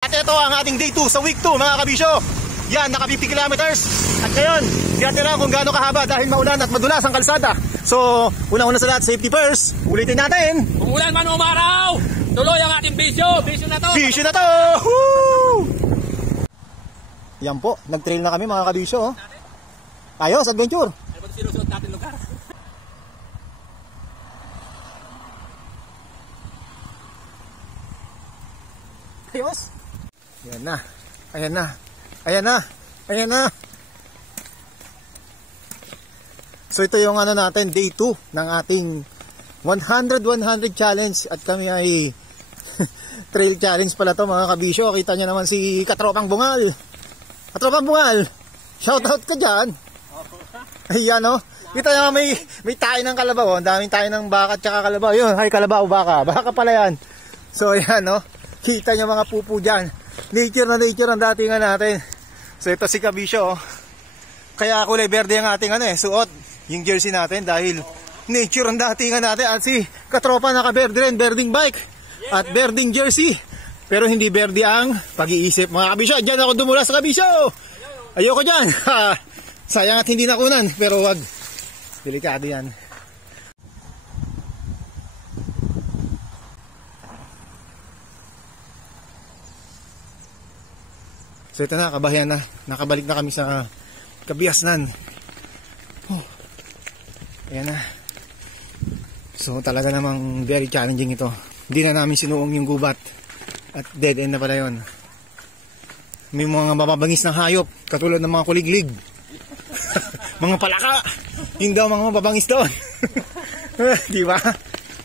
At ito ang ating day 2 sa week 2 mga kabisyo. Yan, naka 50 kilometers. At ngayon, tiyate lang kung gaano kahaba dahil maulan at madulas ang kalsada. So, unang-una sa lahat, safety first. Ulitin natin. Kung ulan man umaraw, tuloy ang ating bisyo. Bisyo na to. Bisyo na to! Woo! Yan po, nag-trail na kami mga kabisyo. Oh. Ayos, adventure. Ano ba ito sinusunod natin lugar? Ayos. Ayan na. Ayan na. Ayan na. Ayan na. So ito yung ano natin, day 2 ng ating 100 challenge. At kami ay trail challenge pala to mga kabisyo. Kita nyo naman si Katropang Bungal. Katropang Bungal, shoutout ka dyan. Ayan o. Kita nyo may tayo ng kalabaw. Ang daming tayo ng baka at saka kalabaw. Yun, hay kalabaw, baka. Baka pala yan. So ayan o. Kita nyo mga pupu dyan. Nature na nature ang datingan natin. So ito si Kabisyo. Kaya kulay berde ang ating suot. Yung jersey natin dahil nature ang datingan natin. At si Katropa naka-berde rin. Berding bike. At berding jersey. Pero hindi berde ang pag-iisip mga Kabisyo. Diyan ako dumula sa Kabisyo. Ayoko dyan. Sayang at hindi nakunan. Pero wag. Delikado yan. So ito na, kabahayan na. Nakabalik na kami sa Kabiasnan. Oh. Ayan na. So talaga namang very challenging ito. Hindi na namin sinuong yung gubat. At dead end na pala yun. May mga mababangis ng hayop. Katulad ng mga kuliglig. Mga palaka. Yung daw mga mababangis doon. Diba?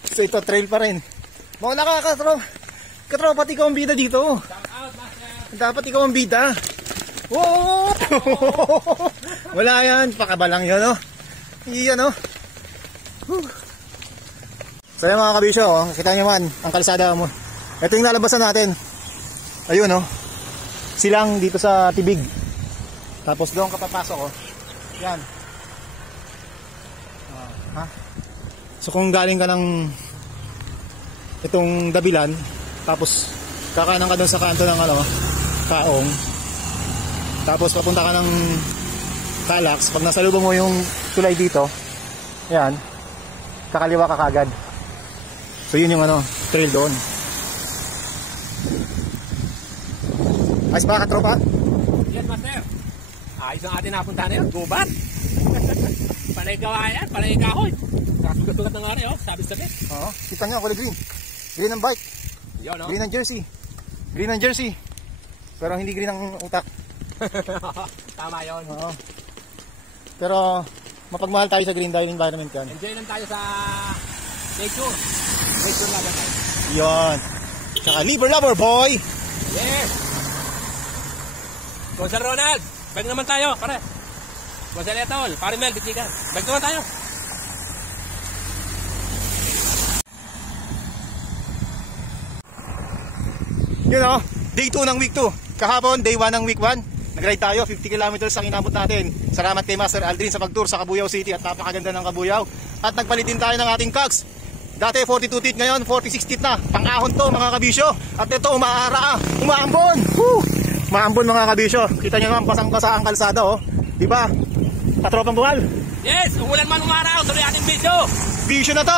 So ito, trail pa rin. Mga nakakatro. Katro, pati ikaw ang bida dito. Dapat ikaw ang bida. Whoa! Wala yan. Pakabalang yun, no? Iyan, no? So yan mga kabisyo, oh. Kita nyo man ang kalsada mo. Ito yung lalabasan natin. Ayun, no? Silang dito sa Tibig. Tapos doon ka papasok, oh. Yan. Ha? So kung galing ka ng itong Dabilan, tapos kakanan ka doon sa kanto ng Kaong, tapos papunta ka ng Calax. Pag nasalubong mo yung tulay dito, yan, kakaliwa ka kagad. So yun yung trail doon. Ayos ba Katropa? Yes, master. Ayos ang atin napunta na yun. Gubat. Panay gawa yan, panay kahoy. Sugat-sugat ng ari, oh. Sabit-sabit. Oo, kita nyo, kulay green. Green ang bike. Yun, oh. Green ang jersey. Green ang jersey. Pero hindi green ang utak. Tama yun. Oo. Pero mapagmahal tayo sa green dahil environment yan. Enjoy lang tayo sa nature. Nature lover tayo. Yun. Tsaka liver lover boy. Yes. Sponsor Ronald. Bag naman tayo, pare. Sponsor Etol. Pare Mel, bitigan. Bag naman tayo. Yun o. Day 2 ng week 2. Kahapon, day 1 ng week 1. Nag-ride tayo, 50 kilometers ang inabot natin. Salamat kay Master Aldrin sa pag-tour sa Cabuyao City at napakaganda ng Cabuyao. At nagpalit din tayo ng ating cogs. Dati 42 teeth, ngayon 46 teeth na. Pang-ahon to mga kabisyo. At ito umaambon. Woo! Umaambon mga kabisyo. Kita nyo naman basang-basa ang kalsada oh. Diba? Katropang Bungal. Yes, umulan man umaraw, tuloy ating bisyo. Bisyo na to.